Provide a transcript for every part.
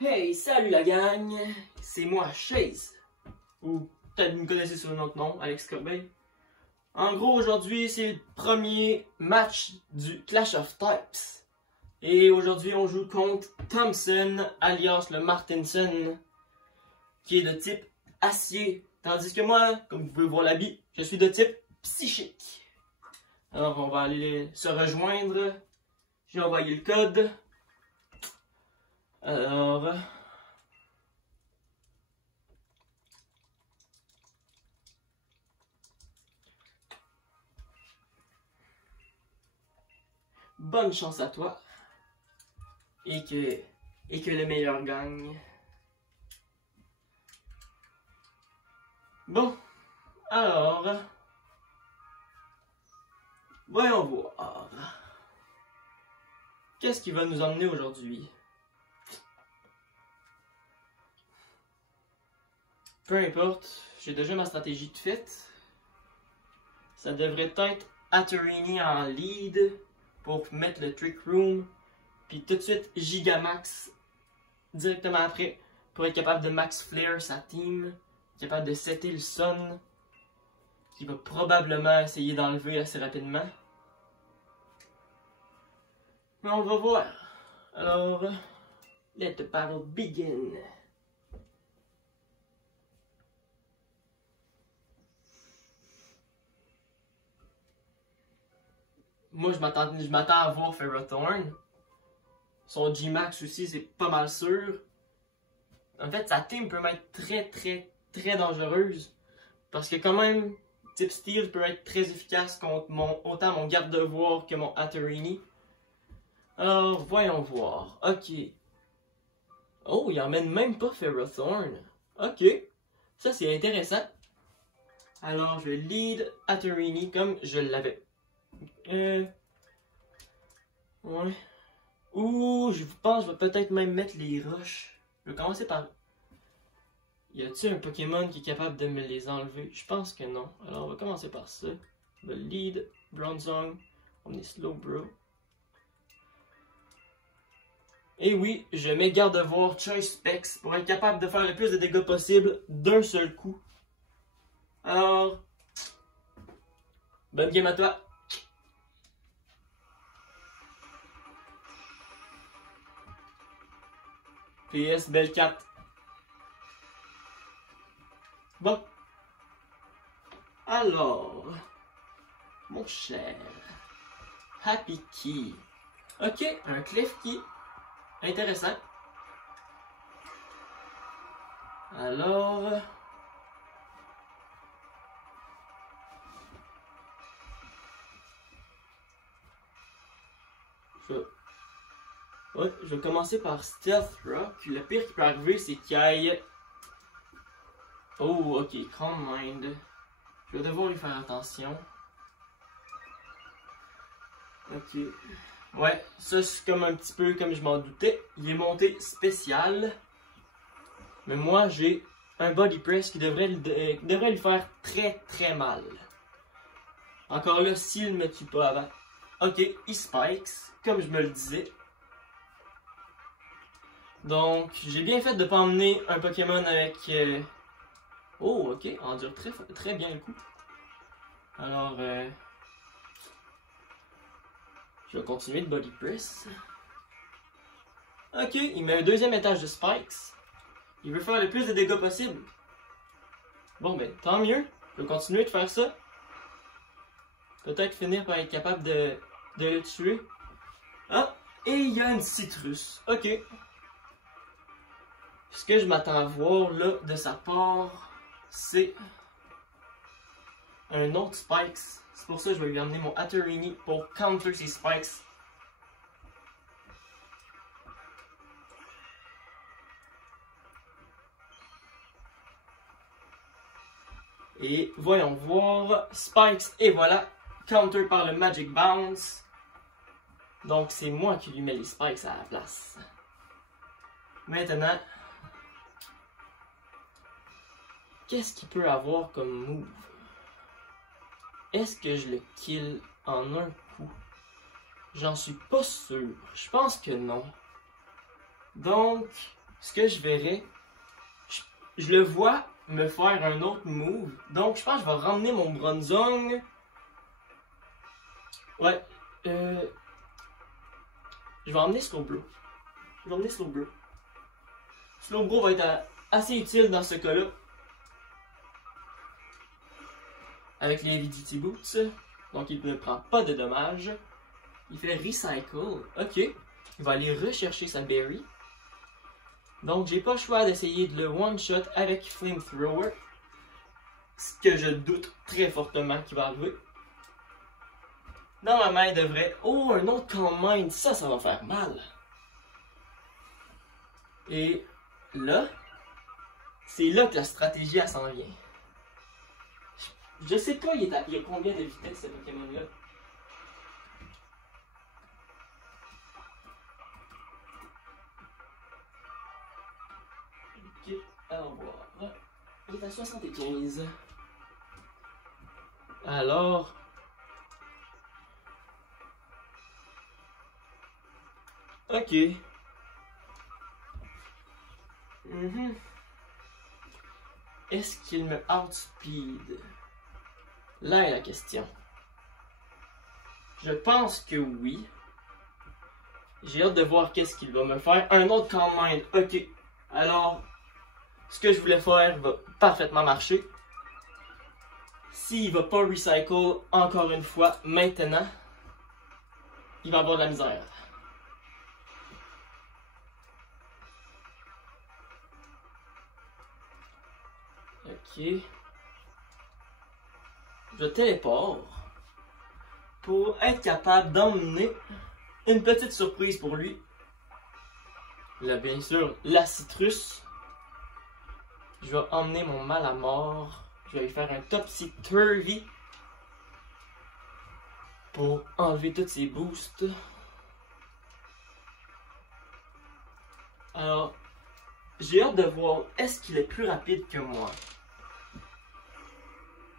Hey, salut la gang! C'est moi, Chase. Ou peut-être vous me connaissez sous un autre nom, Alex Corbeil. En gros, aujourd'hui, c'est le premier match du Clash of Types. Et aujourd'hui, on joue contre Thompson, alias le Martinson, qui est de type acier. Tandis que moi, comme vous pouvez voir l'habit, je suis de type psychique. Alors, on va aller se rejoindre. J'ai envoyé le code. Alors... bonne chance à toi. Et que le meilleur gagne. Bon. Alors... voyons voir. Qu'est-ce qui va nous emmener aujourd'hui? Peu importe, j'ai déjà ma stratégie de faite. Ça devrait être Hatterini en lead pour mettre le Trick Room. Puis tout de suite Gigamax directement après pour être capable de Max Flare sa team. Capable de setter le Sun. Qui va probablement essayer d'enlever assez rapidement. Mais on va voir. Alors, let the battle begin. Moi, je m'attends à voir Ferrothorn. Son G-Max aussi, c'est pas mal sûr. En fait, sa team peut être très dangereuse. Parce que quand même, type Steel peut être très efficace contre autant mon garde-devoir que mon Hatterini. Alors, voyons voir. Ok. Oh, il emmène même pas Ferrothorn. Ok. Ça, c'est intéressant. Alors, je lead Hatterini comme je l'avais. Ouais. Ouh, je pense que je vais peut-être même mettre les roches. Je vais commencer par... y a-t-il un Pokémon qui est capable de me les enlever? Je pense que non. Alors, on va commencer par ça. On va lead, Bronzong. On est Slowbro. Et oui, je mets garde-devoir Choice Specs pour être capable de faire le plus de dégâts possible d'un seul coup. Alors... bonne game à toi! PS, belle 4. Bon. Alors, mon cher Happy Key. Ok, un Cliff Key. Intéressant. Alors... je vais commencer par Stealth Rock. Le pire qui peut arriver, c'est qu'il y ait... oh, ok, Calm Mind. Je vais devoir lui faire attention. Ok. Ouais, ça c'est comme un petit peu comme je m'en doutais. Il est monté spécial. Mais moi, j'ai un Body Press qui devrait lui faire très mal. Encore là, s'il me tue pas avant. Ok, il spikes, comme je me le disais. Donc, j'ai bien fait de pas emmener un Pokémon avec... oh, ok, endure très bien le coup. Alors, je vais continuer de Body Press. Ok, il met un deuxième étage de Spikes. Il veut faire le plus de dégâts possible. Bon, ben, tant mieux. Je vais continuer de faire ça. Peut-être finir par être capable de le tuer. Ah, et il y a une Citrus. Ok. Ce que je m'attends à voir là de sa part, c'est un autre Spikes. C'est pour ça que je vais lui amener mon Hatterini pour counter ses Spikes. Et voyons voir. Spikes, et voilà. Counter par le Magic Bounce. Donc c'est moi qui lui mets les Spikes à la place. Maintenant... qu'est-ce qu'il peut avoir comme move? Est-ce que je le kill en un coup? J'en suis pas sûr. Je pense que non. Donc, ce que je verrais, je le vois me faire un autre move. Donc, je pense que je vais ramener mon Bronzong. Ouais. Je vais emmener Slowbro. Je vais emmener Slowbro. Slowbro va être assez utile dans ce cas-là. Avec les Avidity Boots. Donc, il ne prend pas de dommages. Il fait Recycle. Ok. Il va aller rechercher sa Berry. Donc, j'ai pas le choix d'essayer de le one-shot avec Flamethrower. Ce que je doute très fortement qu'il va arriver. Normalement, il devrait... Oh, un autre Calm Mind. Ça va faire mal. Et là, c'est là que la stratégie, elle s'en vient. Je sais pas, il y a combien de vitesse, ce Pokémon-là. Ok, alors voir. Il est à 75. Alors... Ok. Est-ce qu'il me outspeed? Là est la question. Je pense que oui. J'ai hâte de voir qu'est-ce qu'il va me faire. Un autre Calm Mind. Ok. Alors, ce que je voulais faire va parfaitement marcher. S'il va pas recycle encore une fois maintenant, il va avoir de la misère. Ok. Je téléport pour être capable d'emmener une petite surprise pour lui. Là, bien sûr, la citrus. Je vais emmener mon Malamar. Je vais lui faire un Topsy-Turvy pour enlever tous ses boosts. Alors, j'ai hâte de voir, est-ce qu'il est plus rapide que moi?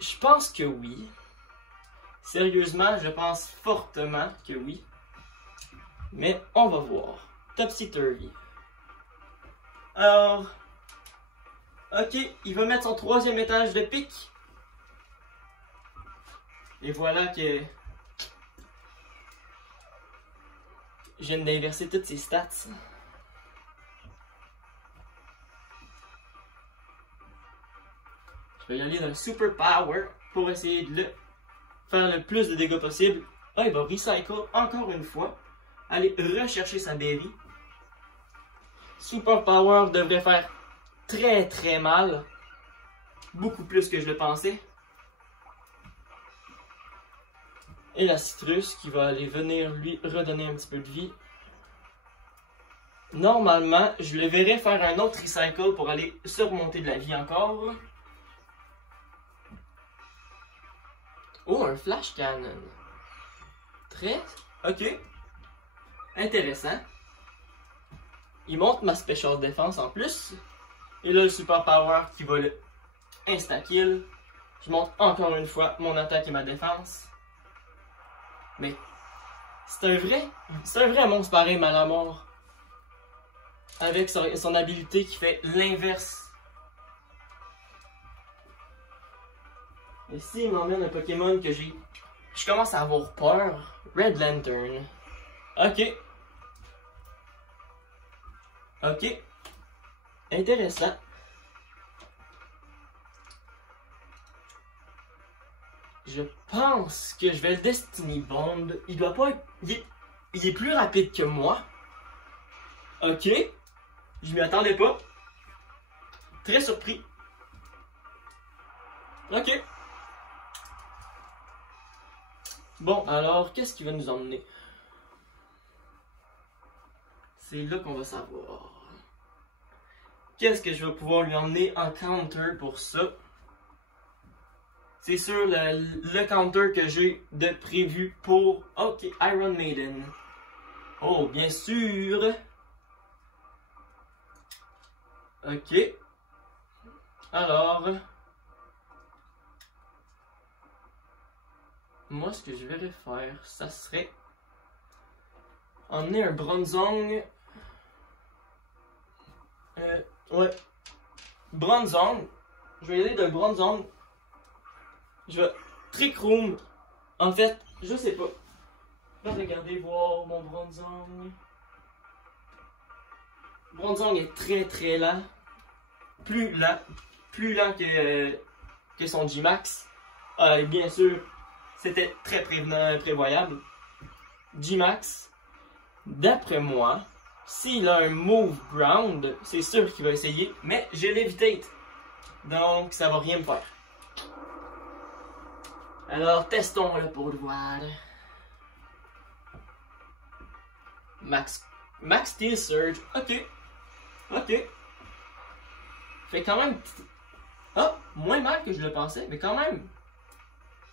Je pense que oui. Sérieusement, je pense fortement que oui. Mais on va voir. Topsy-Turvy. Alors... Ok, il va mettre son troisième étage de pique. Et voilà que... je viens d'inverser toutes ses stats. Je vais y aller dans le Super Power pour essayer de faire le plus de dégâts possible. Ah, il va recycle encore une fois. Aller rechercher sa berry. Super Power devrait faire très très mal. Beaucoup plus que je le pensais. Et la citrus qui va aller venir lui redonner un petit peu de vie. Normalement, je le verrais faire un autre recycle pour aller surmonter de la vie encore. Oh, un Flash Cannon. Très... ok. Intéressant. Il monte ma Special Defense en plus. Et là, le Super Power qui va le insta-kill. Je monte encore une fois mon attaque et ma défense. Mais c'est un vrai monstre pareil, Malamar. Avec son habilité qui fait l'inverse. Et s'il m'emmène un Pokémon que je commence à avoir peur, Red Lantern. Ok. Ok. Intéressant. Je pense que je vais le Destiny Bond. Il doit pas être... il est plus rapide que moi. Ok. Je m'y attendais pas. Très surpris. Ok. Bon, alors, qu'est-ce qu'il va nous emmener? C'est là qu'on va savoir. Qu'est-ce que je vais pouvoir lui emmener en counter pour ça? C'est sûr, le counter que j'ai de prévu pour... ok, Iron Maiden. Oh, bien sûr. Ok. Alors... moi, ce que je vais faire, ça serait... emmener un Bronzong... Ouais. Bronzong. Je vais y aller de Bronzong. Je vais... Trick Room. En fait, je sais pas. Je vais regarder voir mon Bronzong. Bronzong est très très lent. Plus lent que son G-Max. Bien sûr, c'était très prévoyable. G-Max, d'après moi, s'il a un Move Ground, c'est sûr qu'il va essayer, mais j'ai Levitate. Donc, ça va rien me faire. Alors, testons-le pour le voir. Max Steel Surge, ok. Fait quand même... Ah, moins mal que je le pensais, mais quand même.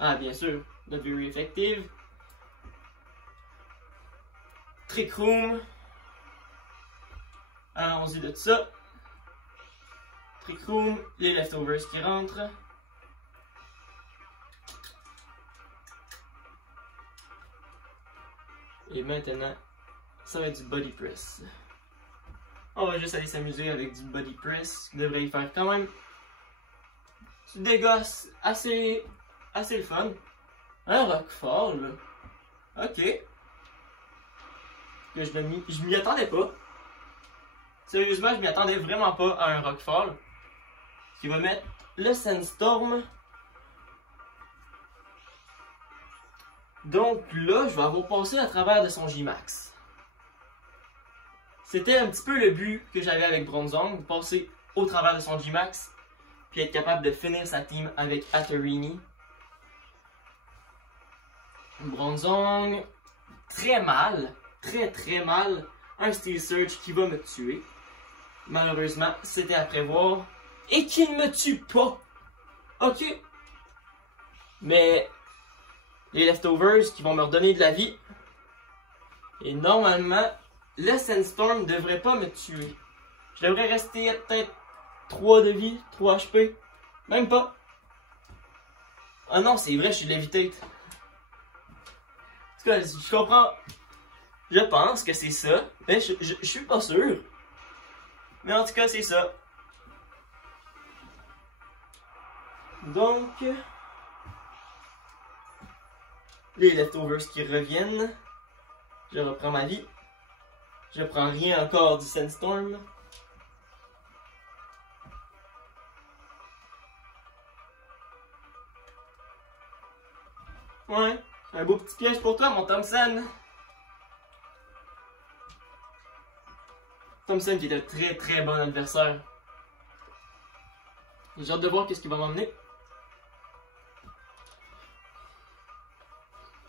Ah, bien sûr, not very effective. Trick Room. Allons-y de ça. Trick Room, les leftovers qui rentrent. Et maintenant, ça va être du Body Press. On va juste aller s'amuser avec du Body Press, qui devrait y faire quand même du dégât assez le fun. Un Rockfall, ok. Que je m'y attendais pas. Sérieusement, je m'y attendais vraiment pas à un Rockfall. Qui va mettre le Sandstorm. Donc là, je vais avoir passé à travers de son G-Max. C'était un petit peu le but que j'avais avec Bronzong, passer au travers de son G-Max, puis être capable de finir sa team avec Hatterene. Bronzong, très mal, très mal, un Steel Surge qui va me tuer. Malheureusement, c'était à prévoir, et qui ne me tue pas. Ok. Mais, les Leftovers qui vont me redonner de la vie, et normalement, le Sandstorm devrait pas me tuer. Je devrais rester à peut-être 3 de vie, 3 HP. Même pas. Ah non, c'est vrai, je suis Levitate. En tout cas, je comprends. Je pense que c'est ça. Mais je suis pas sûr. Mais en tout cas, c'est ça. Donc, les Leftovers qui reviennent. Je reprends ma vie. Je prends rien encore du Sandstorm. Ouais, un beau petit piège pour toi, mon Thompson. Thompson qui est un très bon adversaire. J'ai hâte de voir qu'est-ce qu'il va m'emmener.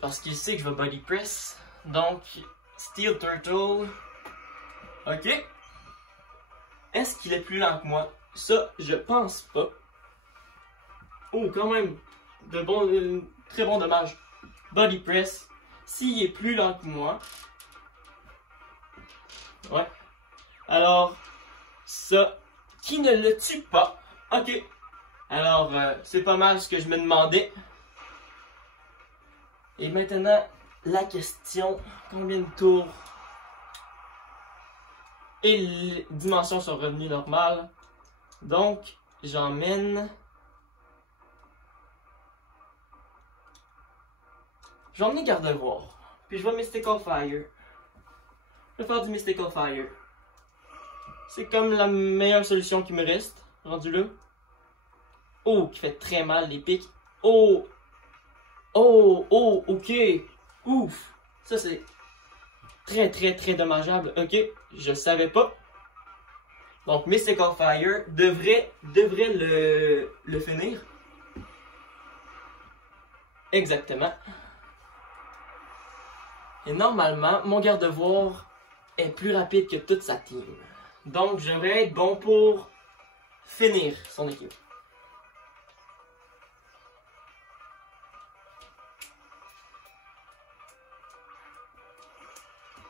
Parce qu'il sait que je vais Body Press. Donc, Steel Turtle. Ok. Est-ce qu'il est plus lent que moi? Ça, je pense pas. Oh, quand même. Très bon dommage. Body Press. S'il est plus lent que moi. Ouais. Alors, ça. Qui ne le tue pas. Ok. Alors, c'est pas mal ce que je me demandais. Et maintenant, la question. Combien de tours? Et les dimensions sont revenues normales. Donc, j'emmène... Je vais emmener Gardevoir. Puis je vais Mystical Fire. Je vais faire du Mystical Fire. C'est comme la meilleure solution qui me reste. Rendu là. Oh, qui fait très mal les pics. Oh! Oh! Oh! Ok! Ouf! Ça c'est... très dommageable. Ok, je savais pas. Donc Mystical Fire devrait le finir. Exactement. Et normalement, mon Gardevoir est plus rapide que toute sa team. Donc je devrais être bon pour finir son équipe.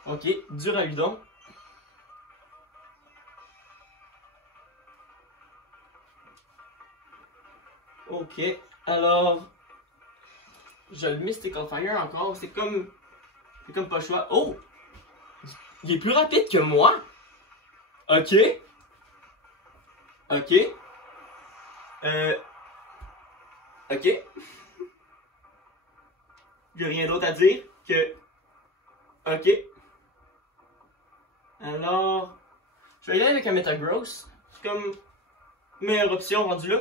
Ok, Duraludon. Ok, alors... Je le Mystical Fire encore, c'est comme pas le choix. Oh! Il est plus rapide que moi? Ok. Ok. Ok. J'ai rien d'autre à dire que... Ok. Alors... Je vais y aller avec un Metagross. C'est comme... meilleure option rendue là.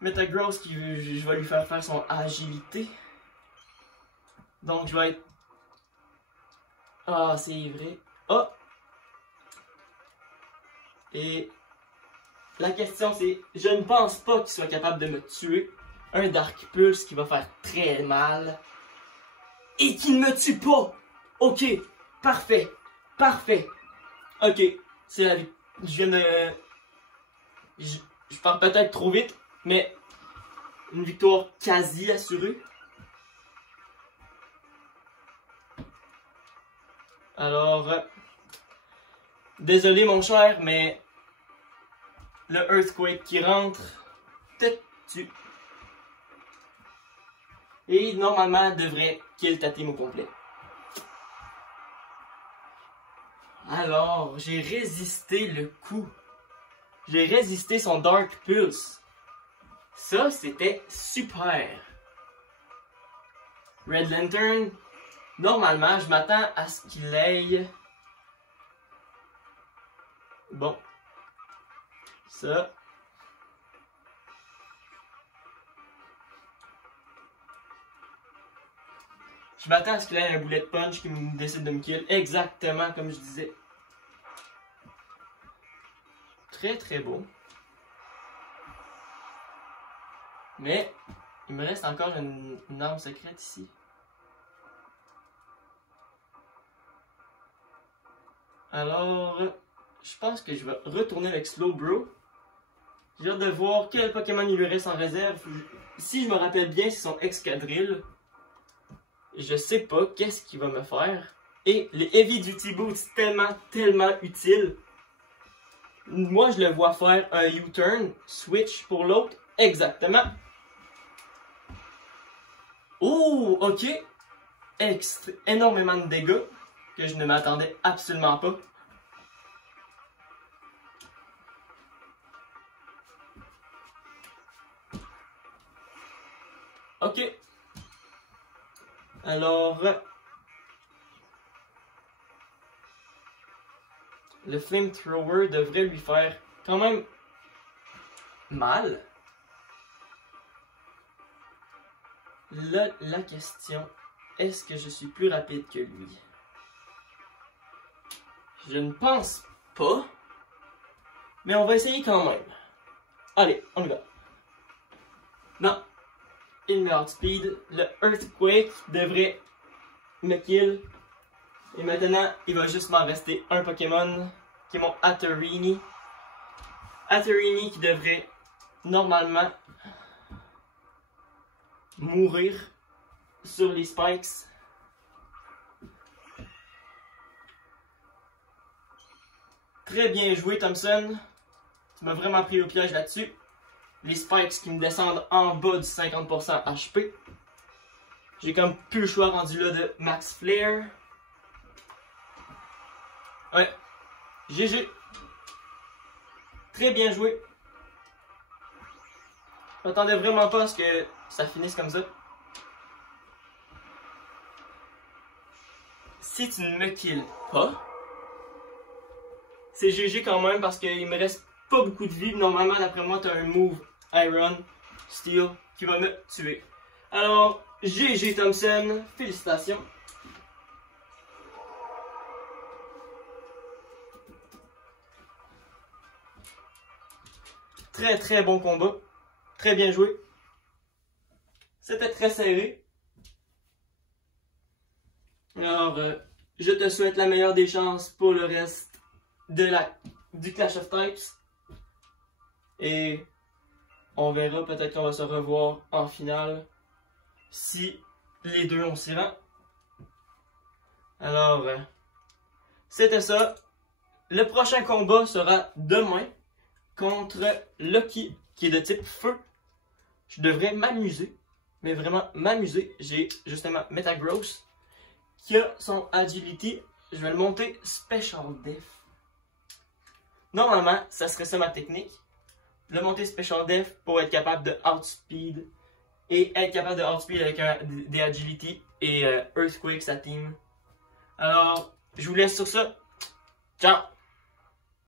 Metagross qui je vais lui faire son agilité. Donc je vais être... Ah, c'est vrai. Ah! Et... La question c'est... Je ne pense pas qu'il soit capable de me tuer. Un Dark Pulse qui va faire très mal. Et qu'il ne me tue pas! Ok! Parfait! Parfait! Ok. C'est la vie. Je viens de... Je pars peut-être trop vite, mais... Une victoire quasi assurée. Alors... Désolé mon cher, mais... Le Earthquake qui rentre... Te tue. Et normalement devrait kill ta team au complet. Alors, j'ai résisté le coup. J'ai résisté son Dark Pulse. Ça, c'était super. Red Lantern, normalement, je m'attends à ce qu'il aille... Bon. Ça... Je m'attends à ce qu'il ait un bullet punch qui me décide de me kill. Exactement comme je disais. Très très beau. Mais, il me reste encore une arme secrète ici. Alors, je pense que je vais retourner avec Slowbro. J'ai hâte de voir quel Pokémon il lui reste en réserve. Si je me rappelle bien, c'est son Excadrill. Je sais pas qu'est-ce qu'il va me faire. Et les Heavy Duty Boots, tellement utiles. Moi, je le vois faire un U-turn, switch pour l'autre. Exactement. Oh, ok. Énormément de dégâts que je ne m'attendais absolument pas. Ok. Alors, le Flamethrower devrait lui faire quand même mal. Là, la question, est-ce que je suis plus rapide que lui? Je ne pense pas, mais on va essayer quand même. Allez, on y va. Non, il me outspeed. Le Earthquake devrait me kill. Et maintenant, il va juste m'en rester un Pokémon, qui est mon Hatterene. Hatterene qui devrait, normalement, mourir sur les spikes. Très bien joué, Thompson. Tu m'as vraiment pris au piège là-dessus. Les spikes qui me descendent en bas du 50% HP. J'ai comme plus le choix rendu là de Max Flare. Ouais. GG. Très bien joué. Je m'attendais vraiment pas à ce que ça finisse comme ça. Si tu ne me kills pas, c'est GG quand même parce qu'il me reste pas beaucoup de vie. Normalement, d'après moi, tu as un move Iron, Steel qui va me tuer. Alors, GG Thompson, félicitations. Très très bon combat. Très bien joué. C'était très serré. Alors, je te souhaite la meilleure des chances pour le reste de du Clash of Types. Et on verra, peut-être qu'on va se revoir en finale si les deux on s'y rend. Alors, c'était ça. Le prochain combat sera demain contre Lucky, qui est de type feu. Je devrais m'amuser, mais vraiment m'amuser. J'ai justement Metagross qui a son agility. Je vais le monter Special Def. Normalement, ça serait ça ma technique. Le monter Special Def pour être capable de outspeed et être capable de outspeed avec des agility et Earthquake sa team. Alors, je vous laisse sur ça. Ciao!